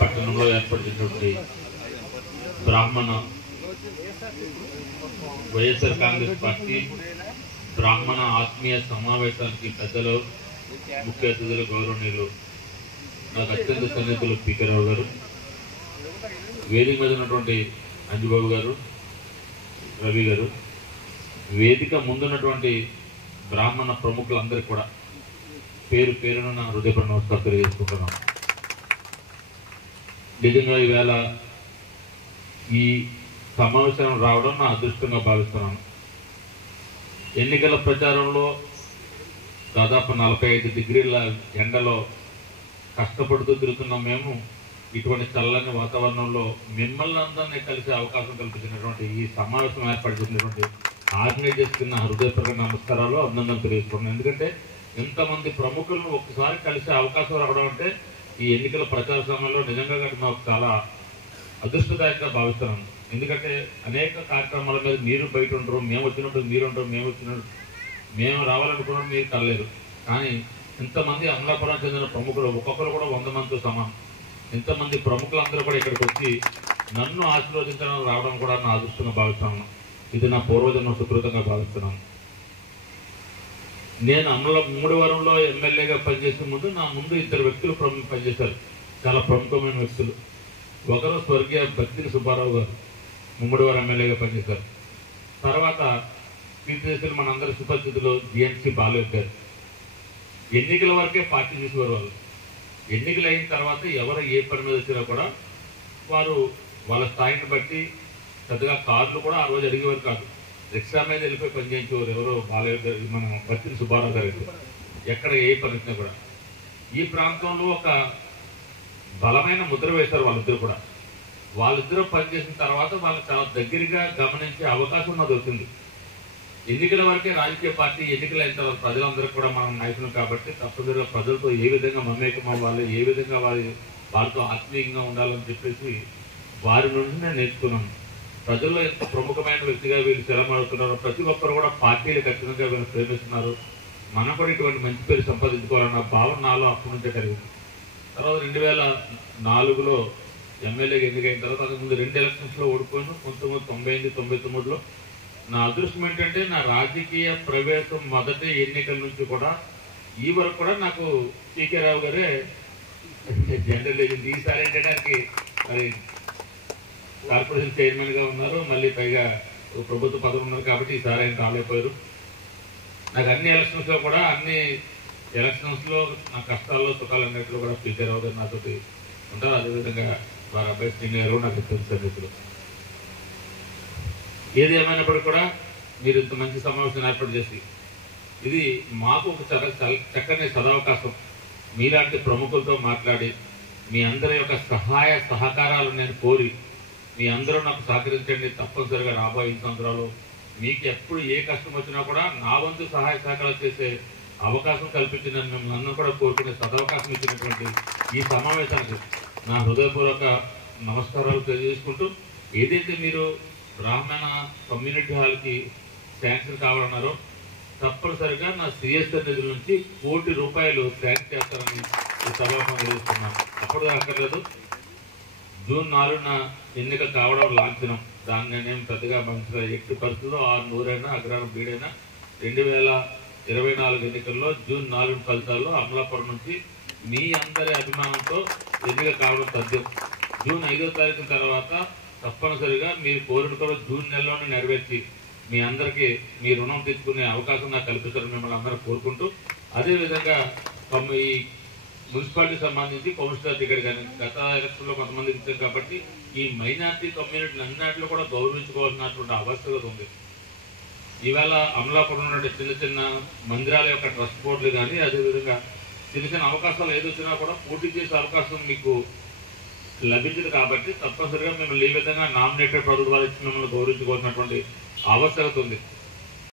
పట్టణంలో ఏర్పడినటువంటి బ్రాహ్మణ వైఎస్ఆర్ కాంగ్రెస్ పార్టీ బ్రాహ్మణ ఆత్మీయ సమావేశానికి పెద్దలు, ముఖ్య అతిథులు, గౌరవనీయులు, నాకు అత్యంత సన్నిహితులు పీకే.రావు గారు, వేదిక మీద ఉన్నటువంటి అంజుబాబు గారు, రవి గారు, వేదిక ముందున్నటువంటి బ్రాహ్మణ ప్రముఖులందరికీ కూడా పేరు పేరున నా హృదయపూర్వక నమస్కారం తెలియజేసుకుంటున్నాను. నిజంగా ఈవేళ ఈ సమావేశం రావడం నా అదృష్టంగా భావిస్తున్నాను. ఎన్నికల ప్రచారంలో దాదాపు 45 డిగ్రీల ఎండలో కష్టపడుతూ తిరుగుతున్నాం. మేము ఇటువంటి చల్లని వాతావరణంలో మిమ్మల్ని అందరినీ కలిసే అవకాశం కల్పించినటువంటి ఈ సమావేశం ఏర్పాటు చేసినటువంటి ఆర్గనైజర్స్కి నా హృదయపూర్వక నమస్కారాలు, అభినందనలు తెలియజేసుకున్నాను. ఎందుకంటే ఇంతమంది ప్రముఖులను ఒక్కసారి కలిసే అవకాశం రావడం అంటే ఈ ఎన్నికల ప్రచార సమయంలో నిజంగా నాకు చాలా అదృష్టదాయకంగా భావిస్తున్నాను. ఎందుకంటే అనేక కార్యక్రమాల మీద మీరు బయట ఉండరు, మేము వచ్చినప్పుడు మీరు ఉండరు, మేము రావాలనుకున్నప్పుడు మీరు కలలేరు. కానీ ఇంతమంది అమలాపురం చెందిన ప్రముఖులు, ఒక్కొక్కరు కూడా 100 మందితో సమానం. ఇంతమంది ప్రముఖులందరూ కూడా ఇక్కడికి వచ్చి నన్ను ఆశీర్వదించడానికి రావడం కూడా నా అదృష్టంగా భావిస్తున్నాను. ఇది నా పూర్వజన్మ సుకృతంగా భావిస్తున్నాను. నేను ముమ్మడివరంలో ఎమ్మెల్యేగా పనిచేసే ముందు నా ముందు 2 వ్యక్తులు పనిచేశారు, చాలా ప్రముఖమైన వ్యక్తులు. ఒకరు స్వర్గీయ బత్తిని సుబ్బారావు గారు, ముమ్మడివరం ఎమ్మెల్యేగా పనిచేశారు. తర్వాత కీర్తిశేషులు మనందరి సుపరిచితులు జిఎన్సి బాలయ్య గారు. ఎన్నికల వరకే పార్టీ చేసేవారు వాళ్ళు. ఎన్నికలు అయిన తర్వాత ఎవరు ఏ పని మీద వచ్చినా కూడా వారు వాళ్ళ స్థాయిని బట్టి పెద్దగా కార్లు కూడా ఆ రోజు అడిగేవారు కాదు, రిక్షా మీద వెళ్ళిపోయి పనిచేయించేవారు. ఎవరో బాలయ్య గారు, మన బత్తిని సుబ్బారావు గారు ఎక్కడ ఏ పని వచ్చినా కూడా ఈ ప్రాంతంలో ఒక బలమైన ముద్ర వేశారు వాళ్ళిద్దరు కూడా. వాళ్ళిద్దరూ పనిచేసిన తర్వాత వాళ్ళకి చాలా దగ్గరగా గమనించే అవకాశం నాకు వచ్చింది. ఎన్నికల వరకే రాజకీయ పార్టీ, ఎన్నికలు అయిన తర్వాత ప్రజలందరూ కూడా మనం నాయకులు కాబట్టి తప్పనిసరిగా ప్రజలతో ఏ విధంగా మమేకం అవ్వాలి, ఏ విధంగా వారితో ఆత్మీయంగా ఉండాలని చెప్పేసి వారి నుండి నేను నేర్చుకున్నాను. ప్రజల్లో ఎంత ప్రముఖమైన వ్యక్తిగా వీళ్ళు సెలమడుతున్నారు, ప్రతి ఒక్కరు కూడా పార్టీలు ఖచ్చితంగా వీళ్ళు ప్రేమిస్తున్నారు, మనం కూడా ఇటువంటి మంచి పేరు సంపాదించుకోవాలన్న భావన నాలో అప్పటి నుంచే కలిగింది. తర్వాత 2004లో ఎమ్మెల్యేగా ఎన్నికైన తర్వాత అంతకుముందు 2 ఎలక్షన్స్లో ఓడిపోయాను. 1999లో నా అదృష్టం ఏంటంటే నా రాజకీయ ప్రవేశం మొదటి ఎన్నికల నుంచి కూడా ఈ వరకు కూడా నాకు పీకే.రావు గారే జనరల్ ఏజెంట్. ఈసారి ఏంటంటే మరి కార్పొరేషన్ చైర్మన్ గా ఉన్నారు, మళ్ళీ పైగా ప్రభుత్వ పదవి ఉన్నారు కాబట్టి ఈసారి ఆయన రాలేకపోయారు. నాకు అన్ని ఎలక్షన్స్ లో కూడా నా కష్టాల్లో సుఖాలు అన్నింటిలో కూడా పీకే.రావు గారు నాతో ఉంటారు. అదేవిధంగా వారి అబ్బాయి శ్రీనివారు నాకు తెలుసు. ఏది ఏమైనప్పటికీ కూడా మీరు ఇంత మంచి సమావేశం ఏర్పాటు చేసి ఇది మాకు ఒక చక్కని సదవకాశం. మీలాంటి ప్రముఖులతో మాట్లాడి మీ అందరి యొక్క సహాయ సహకారాలు నేను కోరి మీ అందరూ నాకు సహకరించండి. తప్పనిసరిగా రాబోయే సంవత్సరాలు మీకు ఎప్పుడు ఏ కష్టం వచ్చినా కూడా నా వంతు సహాయ సహకారాలు చేసే అవకాశం కల్పించిన మిమ్మల్ని అందరూ కూడా కోరుకునే సదవకాశం ఇచ్చినటువంటి ఈ సమావేశానికి నా హృదయపూర్వక నమస్కారాలు తెలియజేసుకుంటూ, ఏదైతే మీరు బ్రాహ్మణ కమ్యూనిటీ హాల్కి శాంక్షన్ కావాలన్నారో తప్పనిసరిగా నా సిఎస్ఆర్ నిధుల నుంచి ₹1 కోటి శాంక్షన్ చేస్తారని ఈ సభలో తెలియజేస్తున్నాను. అప్పుడు అక్కర్లేదు, జూన్ 4న ఎన్నిక కావడం లాంఛనం. దాన్ని నేనేం పెద్దగా మంచిగా ఎట్టి పరిస్థితుల్లో 600 అగ్రహారం బీడైనా 2024 ఎన్నికల్లో జూన్ 4 ఫలితాల్లో అమలాపురం నుంచి మీ అందరి అభిమానంతో ఎన్నిక కావడం తథ్యం. జూన్ 5వ తారీఖు తర్వాత తప్పనిసరిగా మీరు కోరికలు జూన్ నెలలోనే నెరవేర్చి మీ అందరికీ మీ రుణం తెచ్చుకునే అవకాశం నాకు కల్పిస్తారని మిమ్మల్ని అందరూ కోరుకుంటూ, అదేవిధంగా ఈ మున్సిపాలిటీ సంబంధించి కౌన్సిలర్ టికెట్ కానీ గత ఎలక్షన్లో కొంతమందికి ఇచ్చారు కాబట్టి ఈ మైనార్టీ కమ్యూనిటీని అన్నింటిలో కూడా గౌరవించుకోవాల్సినటువంటి ఆవశ్యకత ఉంది. ఈవేళ అమలాపురం నుండి చిన్న మందిరాల యొక్క ట్రస్ట్ బోర్డులు కానీ అదేవిధంగా చిన్న అవకాశాలు ఏదొచ్చినా కూడా పోటీ చేసే అవకాశం మీకు లభించింది కాబట్టి తప్పనిసరిగా మిమ్మల్ని ఏ విధంగా నామినేటెడ్ ప్రభుత్వాలు ఇచ్చి మిమ్మల్ని గౌరవించుకోవాల్సినటువంటి ఆవశ్యకత ఉంది.